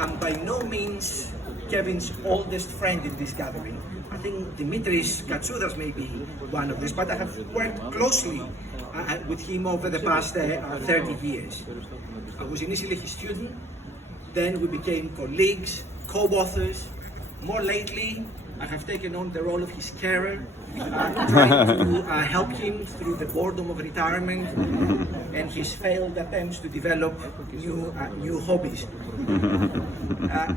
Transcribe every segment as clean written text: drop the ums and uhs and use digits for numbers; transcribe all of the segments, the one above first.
I'm by no means Kevin's oldest friend in this gathering. I think Dimitris Katsoudas may be one of these, but I have worked closely with him over the past 30 years. I was initially his student, then we became colleagues, co-authors. More lately, I have taken on the role of his carer, trying to help him through the boredom of retirement and his failed attempts to develop new hobbies.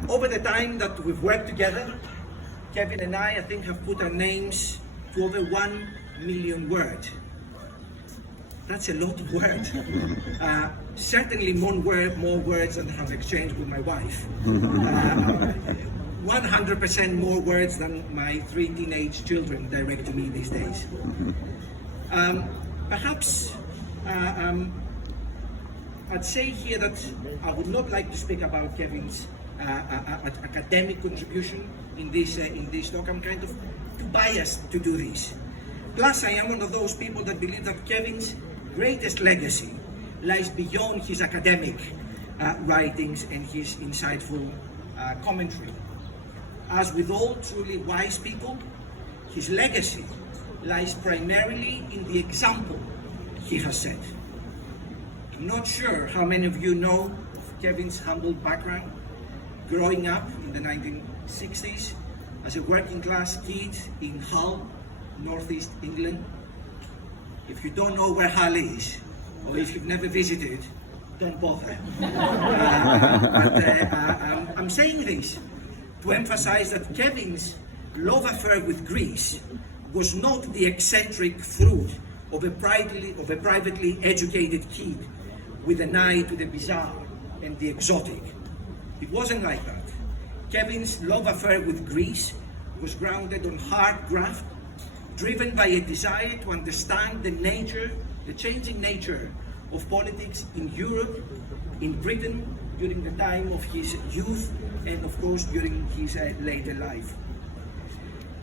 Over the time that we've worked together, Kevin and I think, have put our names to over 1 million words. That's a lot of words. Certainly more words than I have exchanged with my wife. 100% more words than my 3 teenage children direct to me these days. Perhaps I'd say here that I would not like to speak about Kevin's academic contribution in this talk. I'm kind of too biased to do this. Plus, I am one of those people that believe that Kevin's greatest legacy lies beyond his academic writings and his insightful commentary. As with all truly wise people, his legacy lies primarily in the example he has set. I'm not sure how many of you know of Kevin's humble background, growing up in the 1960s as a working class kid in Hull, northeast England. If you don't know where Hull is, or if you've never visited, don't bother. I'm saying this to emphasize that Kevin's love affair with Greece was not the eccentric fruit of a privately educated kid with an eye to the bizarre and the exotic. It wasn't like that. Kevin's love affair with Greece was grounded on hard graft, driven by a desire to understand the changing nature of politics in Europe, in Britain, during the time of his youth, and of course during his later life.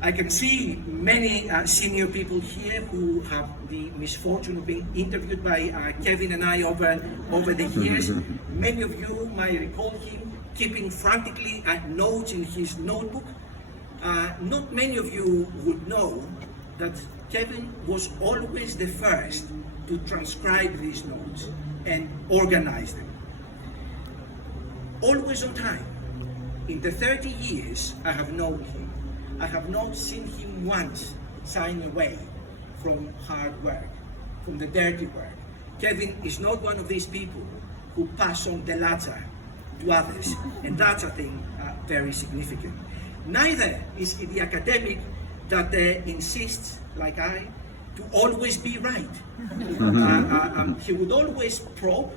I can see many senior people here who have the misfortune of being interviewed by Kevin and I over the years. Many of you might recall him keeping frantically notes in his notebook. Not many of you would know that Kevin was always the first to transcribe these notes and organize them. Always on time. In the 30 years I have known him, I have not seen him once shying away from hard work, from the dirty work. Kevin is not one of these people who pass on the ladder to others, and that's, I think, very significant. Neither is he the academic that insists, like I, to always be right. He would always probe,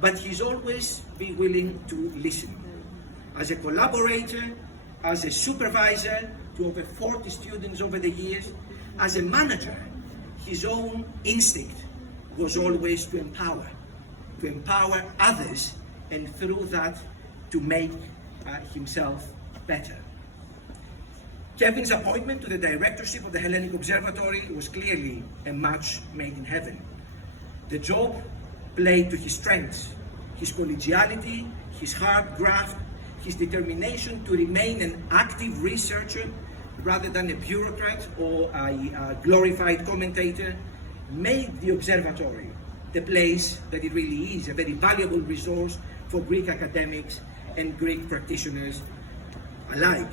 but he's always be willing to listen. As a collaborator, as a supervisor to over 40 students over the years, as a manager, his own instinct was always to empower others, and through that to make himself better. Kevin's appointment to the directorship of the Hellenic Observatory was clearly a match made in heaven. The job played to his strengths, his collegiality, his hard graft, his determination to remain an active researcher rather than a bureaucrat or a glorified commentator, made the observatory the place that it really is, a very valuable resource for Greek academics and Greek practitioners alike.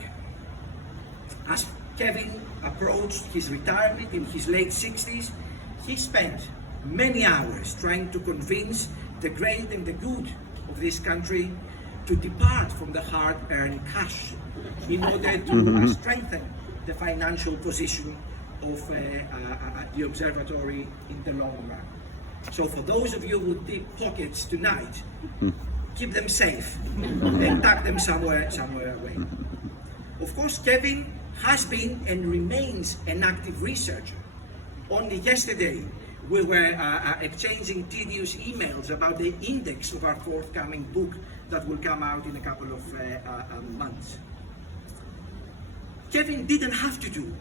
As Kevin approached his retirement in his late 60s, he spent many hours trying to convince the great and the good of this country to depart from the hard-earned cash in order to strengthen the financial position of the observatory in the long run. So for those of you who deep pockets tonight, keep them safe and tuck them somewhere away. Of course, Kevin has been and remains an active researcher. Only yesterday, we were exchanging tedious emails about the index of our forthcoming book that will come out in a couple of months. Kevin didn't have to do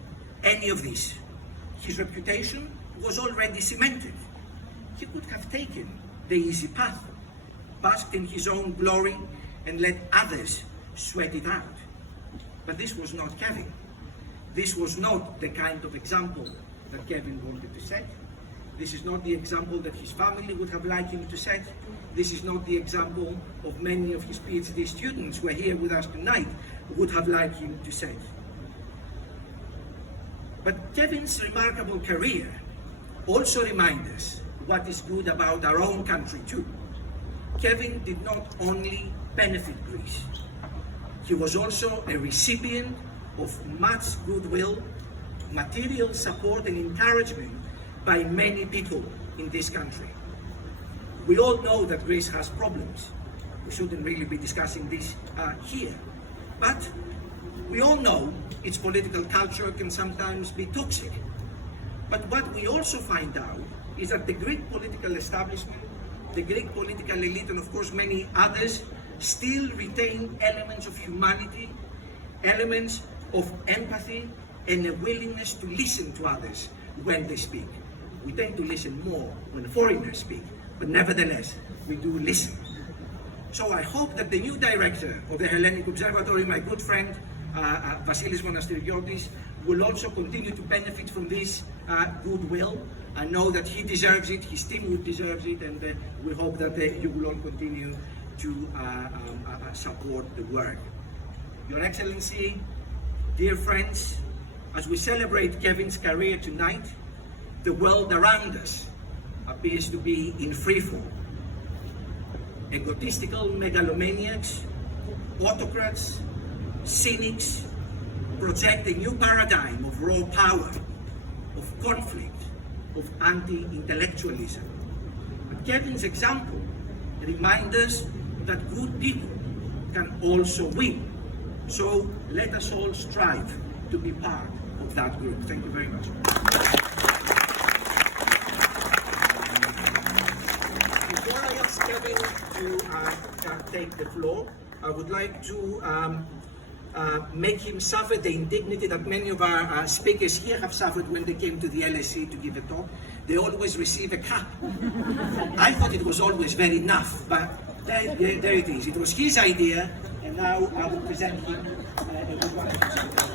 any of this. His reputation was already cemented. He could have taken the easy path, basked in his own glory, and let others sweat it out. But this was not Kevin. This was not the kind of example that Kevin wanted to set. This is not the example that his family would have liked him to set. This is not the example of many of his PhD students who are here with us tonight would have liked him to set. But Kevin's remarkable career also reminds us what is good about our own country too. Kevin did not only benefit Greece, he was also a recipient of much goodwill, material support and encouragement by many people in this country. We all know that Greece has problems. We shouldn't really be discussing this here. But we all know its political culture can sometimes be toxic. But what we also find out is that the Greek political establishment, the Greek political elite, and of course many others, still retain elements of humanity, elements of empathy, and a willingness to listen to others when they speak. We tend to listen more when foreigners speak, but nevertheless, we do listen. So I hope that the new director of the Hellenic Observatory, my good friend, Vasilis Monastiriotis, will also continue to benefit from this goodwill. I know that he deserves it, his team would deserve it, and we hope that you will all continue to support the work. Your Excellency, dear friends, as we celebrate Kevin's career tonight, the world around us appears to be in freefall. Egotistical megalomaniacs, autocrats, cynics project a new paradigm of raw power, of conflict, of anti-intellectualism. But Kevin's example reminds us that good people can also win. So let us all strive to be part of that group. Thank you very much. Before I ask Kevin to take the floor, I would like to make him suffer the indignity that many of our speakers here have suffered when they came to the LSE to give a talk. They always receive a cup. I thought it was always very enough, but there it is. It was his idea, and now I will present him a good one.